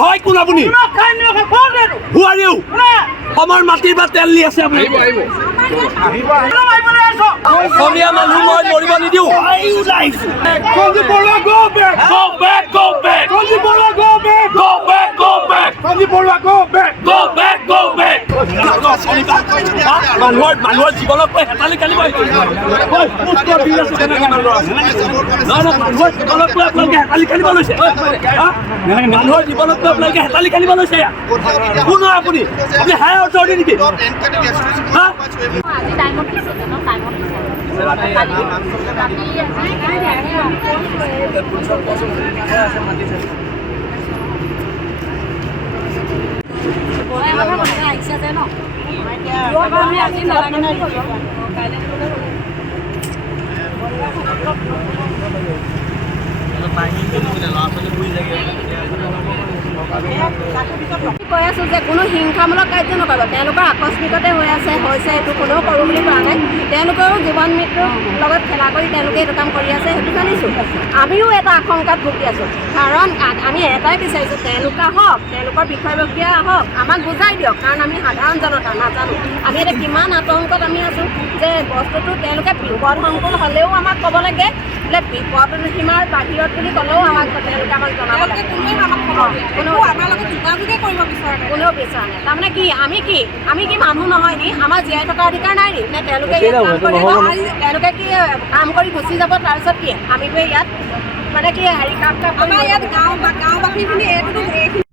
হয় কোন আপুনি Who are you? আমাৰ মাটিৰ বা তেল লি আছে আপুনি অসমীয়া মানুহ মই মৰিব নিদিওঁ Sandeep Borua, go back! Go back, go back! Sandeep Borua, go back! Go back, go back! Sandeep Borua, go back! Go back, go back! মানুহৰ জীৱনক লৈ হেতালি খেলিব মানুহৰ জীৱনক লৈ আপোনালোকে হেতালি খেলিব লৈছে মানুহৰ জীৱনক লৈ আপোনালোকে হেতালি খেলিব লৈছে কোন হয় আপুনি আপুনি হায়াৰ অথৰিটি নেকি কৈ আছো যে কোনো হিংসামূলক কাৰ্য নকৰিব তেওঁলোকৰ আকস্মিকতে হৈছে এইটো কোনেও কৰোঁ বুলি কোৱা নাই তেওঁলোকেও জীৱন মৃত্যুৰ লগত খেলা কৰি তেওঁলোকে এইটো কাম কৰি আছে সেইটো জানিছোঁ আমিও এটা আশংকাত ভুগি আছোঁ কাৰণ আমি এটাই বিচাৰিছোঁ তেওঁলোকে আহক তেওঁলোকৰ বিষয়ববীয়া আহক আমাক বুজাই দিয়ক কাৰণ আমি সাধাৰণ জনতা নাজানো আমি এতিয়া কিমান আতংকত আমি আছোঁ যে বস্তুটো তেওঁলোকে বিপদ সংকুল হ'লেও আমাক ক'ব লাগে বোলে বিপদ সীমাৰ বাহিৰত বুলি ক'লেও আমাক তেওঁলোকে আমাক জনাব লাগে কোনেও বিচৰা নাই তাৰমানে কি আমি কি মানুহ নহয় নি আমাৰ জীয়াই থকা অধিকাৰ নাই নি নে তেওঁলোকে তেওঁলোকে কি কাম কৰি গুচি যাব তাৰপিছত কি আমিতো ইয়াত মানে কি হেৰি কাম আমাৰ ইয়াত গাঁওবাসীখিনি এইটো